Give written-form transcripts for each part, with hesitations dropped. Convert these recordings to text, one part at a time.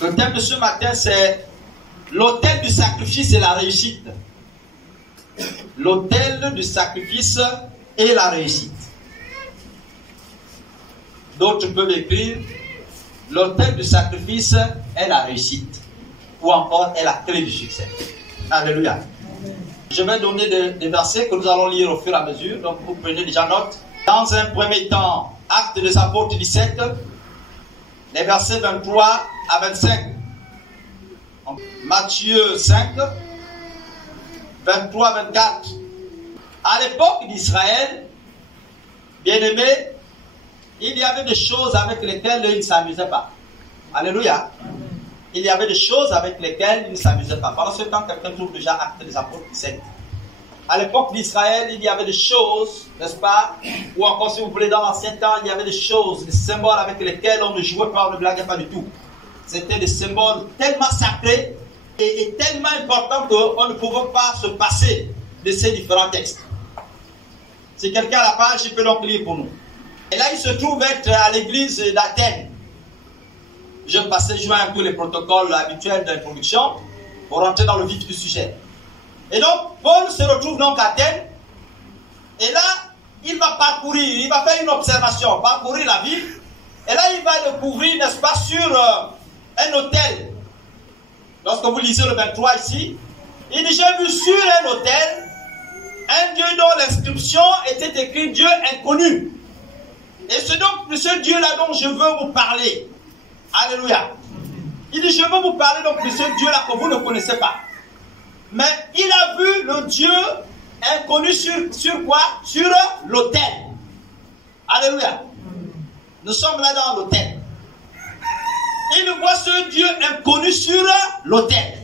Le thème de ce matin, c'est l'autel du sacrifice et la réussite. L'autel du sacrifice et la réussite. D'autres peuvent écrire l'autel du sacrifice est la réussite. Ou encore est la clé du succès. Alléluia. Je vais donner des versets que nous allons lire au fur et à mesure. Donc vous prenez déjà note. Dans un premier temps, Actes des Apôtres 17, les versets 23 à 25. Matthieu 5, 23 à 24. À l'époque d'Israël, bien-aimés, il y avait des choses avec lesquelles ils ne s'amusaient pas. Alléluia. Il y avait des choses avec lesquelles ils ne s'amusaient pas. Pendant ce temps, quelqu'un trouve déjà Actes des Apôtres 17. À l'époque d'Israël, il y avait des choses, n'est-ce pas? Ou encore, si vous voulez, dans l'ancien temps, il y avait des choses, des symboles avec lesquels on ne jouait pas, on ne blaguait pas du tout. C'était des symboles tellement sacrés et tellement importants qu'on ne pouvait pas se passer de ces différents textes. Si quelqu'un a la page, il peut donc lire pour nous. Et là, il se trouve être à l'église d'Athènes. Je vais passer joindre tous les protocoles habituels d'introduction pour rentrer dans le vif du sujet. Et donc, Paul se retrouve donc à Athènes. Et là, il va parcourir, il va faire une observation, parcourir la ville. Et là, il va découvrir, n'est-ce pas, sur un autel. Lorsque vous lisez le 23 ici, il dit, j'ai vu sur un autel un Dieu dont l'inscription était écrite Dieu inconnu. Et c'est donc de ce Dieu-là dont je veux vous parler. Alléluia. Il dit, je veux vous parler donc de ce Dieu-là que vous ne connaissez pas. Mais il a vu le Dieu inconnu sur quoi? Sur l'autel. Alléluia. Nous sommes là dans l'autel. Il voit ce Dieu inconnu sur l'autel.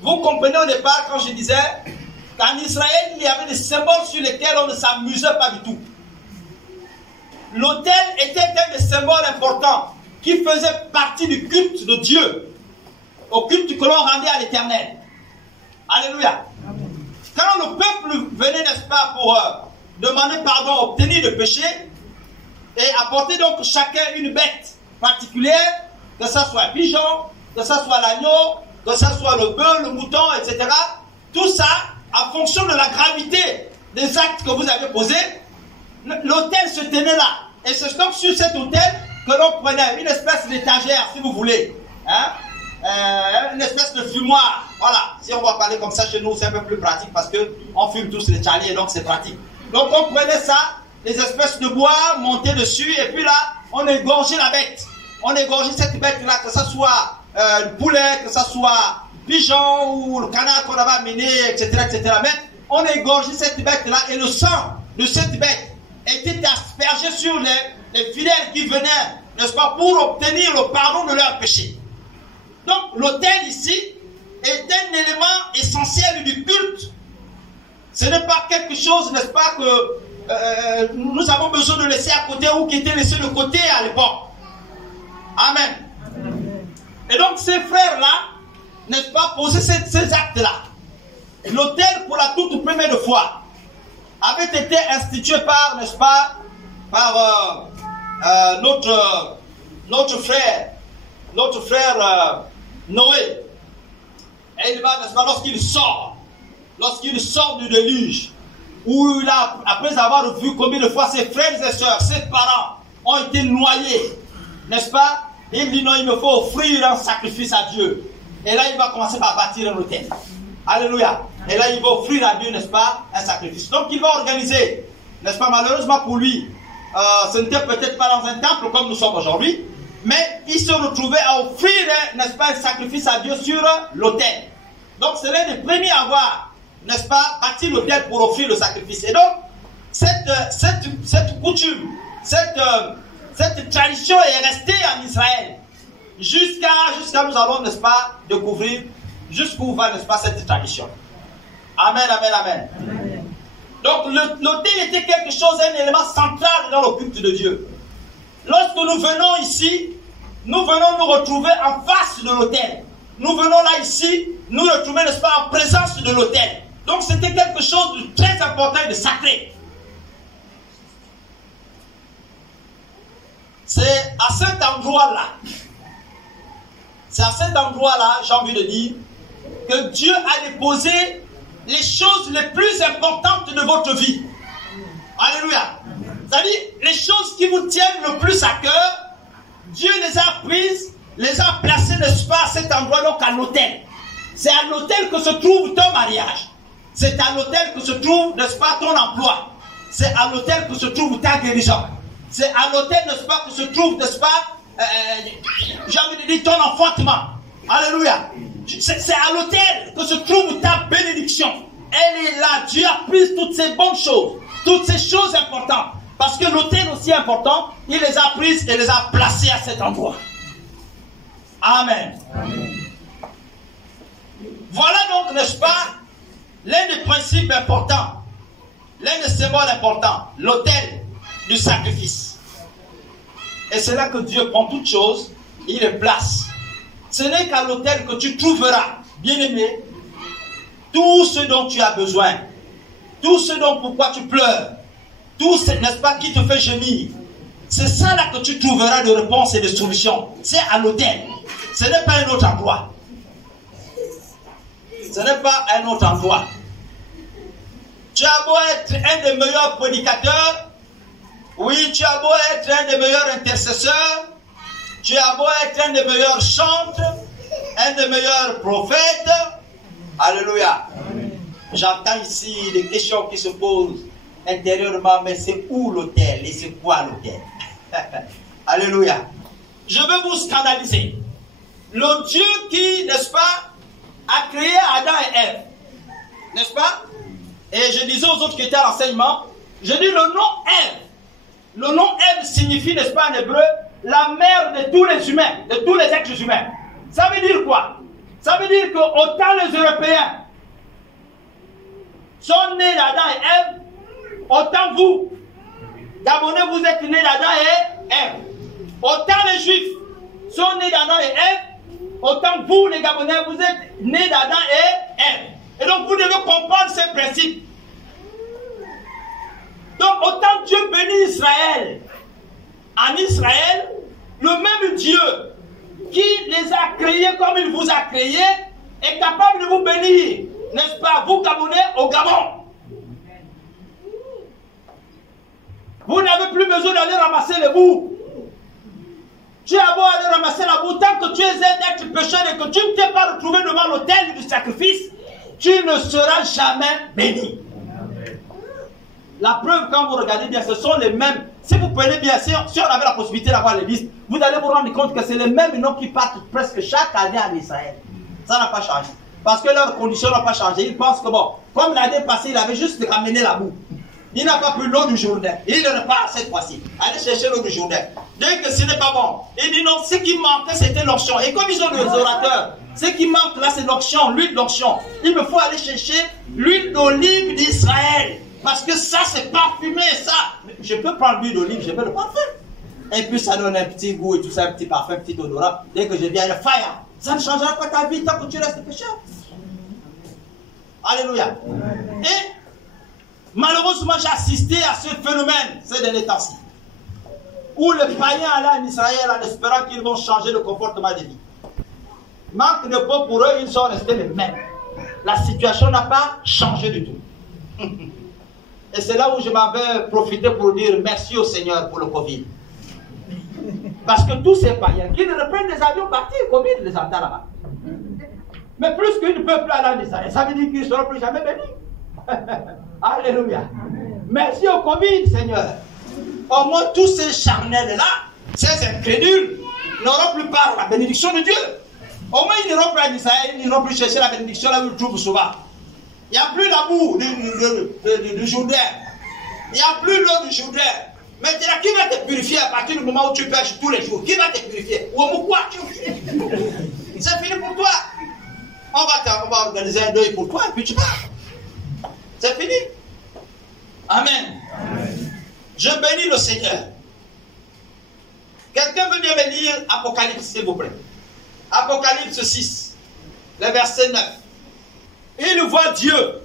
Vous comprenez au départ quand je disais qu'en Israël, il y avait des symboles sur lesquels on ne s'amusait pas du tout. L'autel était un des symboles importants qui faisait partie du culte de Dieu, au culte que l'on rendait à l'Éternel. Alléluia. Amen. Quand le peuple venait, n'est-ce pas, pour demander pardon, obtenir le péché, et apporter donc chacun une bête particulière, que ce soit un pigeon, que ce soit l'agneau, que ce soit le bœuf, le mouton, etc. Tout ça, en fonction de la gravité des actes que vous avez posés, l'autel se tenait là. Et c'est donc sur cet autel que l'on prenait une espèce d'étagère, si vous voulez. Hein? Une espèce de fumoir. Voilà. Si on va parler comme ça chez nous, c'est un peu plus pratique parce qu'on fume tous les charliers et donc c'est pratique. Donc on prenait ça, les espèces de bois montées dessus et puis là, on égorgeait la bête. On égorgeait cette bête-là, que ce soit le poulet, que ce soit le pigeon ou le canard qu'on avait amené, etc., etc. Mais on égorgeait cette bête-là et le sang de cette bête était aspergé sur les fidèles qui venaient, n'est-ce pas, pour obtenir le pardon de leurs péchés. Donc l'autel ici est un élément essentiel du culte. Ce n'est pas quelque chose, n'est-ce pas, que nous avons besoin de laisser à côté ou qui était laissé de côté à l'époque. Amen. Amen. Et donc ces frères-là, n'est-ce pas, posaient ces actes-là. L'autel pour la toute première fois avait été institué par, n'est-ce pas, par notre frère Noé. Et il va, n'est-ce pas, lorsqu'il sort du déluge, où il a, après avoir vu combien de fois ses frères et sœurs, ses parents ont été noyés, n'est-ce pas, il dit non, il me faut offrir un sacrifice à Dieu. Et là, il va commencer par bâtir un autel. Alléluia. Et là, il va offrir à Dieu, n'est-ce pas, un sacrifice. Donc, il va organiser, n'est-ce pas, malheureusement pour lui, ce n'était peut-être pas dans un temple comme nous sommes aujourd'hui, mais il se retrouvait à offrir, n'est-ce pas, un sacrifice à Dieu sur l'autel. Donc, c'est l'un des premiers à avoir, n'est-ce pas, bâti l'autel pour offrir le sacrifice. Et donc, cette coutume, cette tradition est restée en Israël jusqu'à nous allons, n'est-ce pas, découvrir jusqu'où va, n'est-ce pas, cette tradition. Amen, amen, amen. Amen. Donc l'autel était quelque chose, un élément central dans le culte de Dieu. Lorsque nous venons ici, nous venons nous retrouver en face de l'autel. Nous venons là ici, nous retrouver, n'est-ce pas, en présence de l'autel. Donc c'était quelque chose de très important et de sacré. C'est à cet endroit-là, j'ai envie de dire, que Dieu a déposé les choses les plus importantes de votre vie. Alléluia. C'est-à-dire, les choses qui vous tiennent le plus à cœur, Dieu les a prises, les a placées, n'est-ce pas, à cet endroit, donc à l'autel. C'est à l'autel que se trouve ton mariage. C'est à l'autel que se trouve, n'est-ce pas, ton emploi. C'est à l'autel que se trouve ta guérison. C'est à l'autel, n'est-ce pas, que se trouve, n'est-ce pas, j'ai envie de dire ton enfantement. Alléluia. C'est à l'autel que se trouve ta bénédiction. Elle est là. Dieu a pris toutes ces bonnes choses, toutes ces choses importantes. Parce que l'autel aussi important, il les a prises et les a placées à cet endroit. Amen. Amen. Voilà donc, n'est-ce pas, l'un des principes importants, l'un des symboles importants, l'autel du sacrifice. Et c'est là que Dieu prend toutes choses, il les place. Ce n'est qu'à l'autel que tu trouveras, bien-aimé, tout ce dont tu as besoin, tout ce dont pourquoi tu pleures, tout ce, n'est-ce pas, qui te fait gémir. C'est ça là que tu trouveras de réponses et de solutions. C'est à l'autel. Ce n'est pas un autre endroit. Ce n'est pas un autre endroit. Tu as beau être un des meilleurs prédicateurs, oui, tu as beau être un des meilleurs intercesseurs, tu as beau être un des meilleurs chantres, un des meilleurs prophètes. Alléluia. J'entends ici des questions qui se posent intérieurement, mais c'est où l'autel et c'est quoi l'autel? Alléluia. Je veux vous scandaliser. Le Dieu qui, n'est-ce pas, a créé Adam et Ève, n'est-ce pas? Et je disais aux autres qui étaient à l'enseignement, je dis le nom Ève. Le nom Ève signifie, n'est-ce pas, en hébreu, la mère de tous les humains, de tous les êtres humains. Ça veut dire quoi? Ça veut dire que autant les Européens sont nés d'Adam et Ève, autant vous, Gabonais, vous êtes nés d'Adam et Ève. Autant les Juifs sont nés d'Adam et Ève, autant vous, les Gabonais, vous êtes nés d'Adam et Ève. Et donc vous devez comprendre ces principes. Donc autant Dieu bénit Israël, en Israël, le même Dieu qui les a créés comme il vous a créés est capable de vous bénir, n'est-ce pas, vous Gabonais, au Gabon. Vous n'avez plus besoin d'aller ramasser les bouts. Tu as beau aller ramasser la boue, tant que tu es un être pécheur et que tu ne t'es pas retrouvé devant l'autel du sacrifice, tu ne seras jamais béni. La preuve, quand vous regardez bien, ce sont les mêmes. Si vous prenez bien, si on avait la possibilité d'avoir les listes, vous allez vous rendre compte que c'est les mêmes noms qui partent presque chaque année en Israël. Ça n'a pas changé. Parce que leurs conditions n'ont pas changé. Ils pensent que bon, comme l'année passée, il avait juste ramené la boue. Il n'a pas pris l'eau du Jourdain. Il ne repart cette fois-ci. Allez chercher l'eau du Jourdain. Dès que ce n'est pas bon, il dit non, ce qui manquait, c'était l'onction. Et comme ils ont des orateurs, ce qui manque là, c'est l'onction, l'huile d'onction. Il me faut aller chercher l'huile d'olive d'Israël. Parce que ça, c'est parfumé, ça. Je peux prendre l'huile d'olive, je peux le parfum. Et puis ça donne un petit goût et tout ça, un petit parfum, un petit odorat. Dès que je viens, le fire. Ça ne changera pas ta vie tant que tu restes pécheur. Alléluia. Et malheureusement, j'ai assisté à ce phénomène ces derniers temps-ci. Où les païens allaient en Israël en espérant qu'ils vont changer le comportement des vies. Manque de peau pour eux, ils sont restés les mêmes. La situation n'a pas changé du tout. Et c'est là où je m'avais profité pour dire merci au Seigneur pour le Covid. Parce que tous ces païens qui ne reprennent des avions partis, le Covid les entend là-bas. Mais plus qu'ils ne peuvent plus aller en Israël, ça veut dire qu'ils ne seront plus jamais bénis. Alléluia. Merci au Covid, Seigneur. Au moins tous ces charnels-là, ces incrédules, n'auront plus part la bénédiction de Dieu. Au moins ils n'iront plus en Israël, ils n'iront plus chercher la bénédiction là où ils trouvent souvent. Il n'y a plus la boue du Jourdain. Il n'y a plus l'eau du Jourdain. Maintenant, qui va te purifier à partir du moment où tu pêches tous les jours? Qui va te purifier? Ou pourquoi tu c'est fini pour toi. On va organiser un deuil pour toi et puis tu pars. C'est fini. Amen. Amen. Je bénis le Seigneur. Quelqu'un veut bien me lire Apocalypse, s'il vous plaît. Apocalypse 6, le verset 9. Il voit Dieu,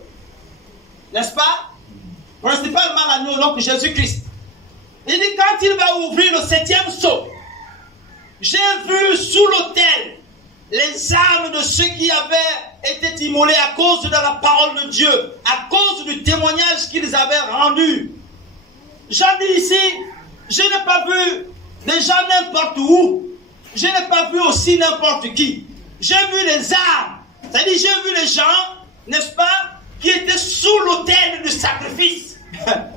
n'est-ce pas? Principalement l'agneau, donc Jésus-Christ. Il dit, quand il va ouvrir le 7e sceau, j'ai vu sous l'autel les âmes de ceux qui avaient été immolés à cause de la parole de Dieu, à cause du témoignage qu'ils avaient rendu. J'en dis ici, je n'ai pas vu des gens n'importe où. Je n'ai pas vu aussi n'importe qui. J'ai vu les âmes. C'est-à-dire, j'ai vu les gens, n'est-ce pas, qui étaient sous l'autel du sacrifice.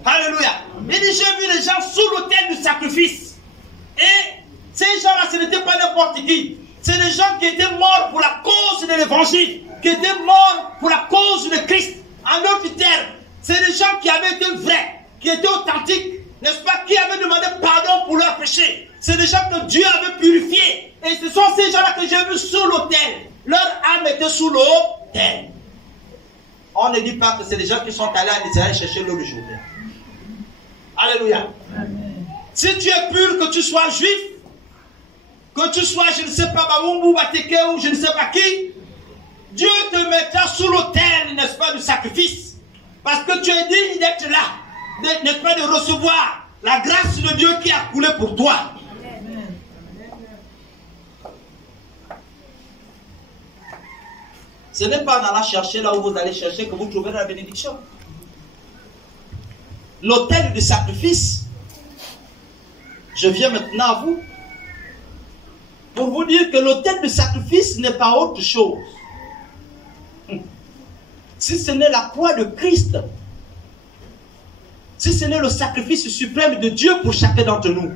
Alléluia. Il dit, j'ai vu les gens sous l'autel du sacrifice. Et ces gens-là, ce n'étaient pas n'importe qui. C'est des gens qui étaient morts pour la cause de l'évangile, qui étaient morts pour la cause de Christ. En d'autres termes, c'est des gens qui avaient été vrais, qui étaient authentiques, n'est-ce pas, qui avaient demandé pardon pour leurs péchés. C'est des gens que Dieu avait purifiés. Et ce sont ces gens-là que j'ai vus sous l'autel. Leur âme était sous l'autel. On ne dit pas que c'est des gens qui sont allés en Israël chercher l'eau du Jourdain. Alléluia. Amen. Si tu es pur, que tu sois juif, que tu sois, je ne sais pas, Baoumou, Bateke ou je ne sais pas qui, Dieu te mettra sous l'autel, n'est-ce pas, du sacrifice. Parce que tu es digne d'être là, n'est-ce pas, de recevoir la grâce de Dieu qui a coulé pour toi. Ce n'est pas en allant chercher là où vous allez chercher que vous trouverez la bénédiction. L'autel du sacrifice, je viens maintenant à vous pour vous dire que l'autel du sacrifice n'est pas autre chose. Si ce n'est la croix de Christ, si ce n'est le sacrifice suprême de Dieu pour chacun d'entre nous,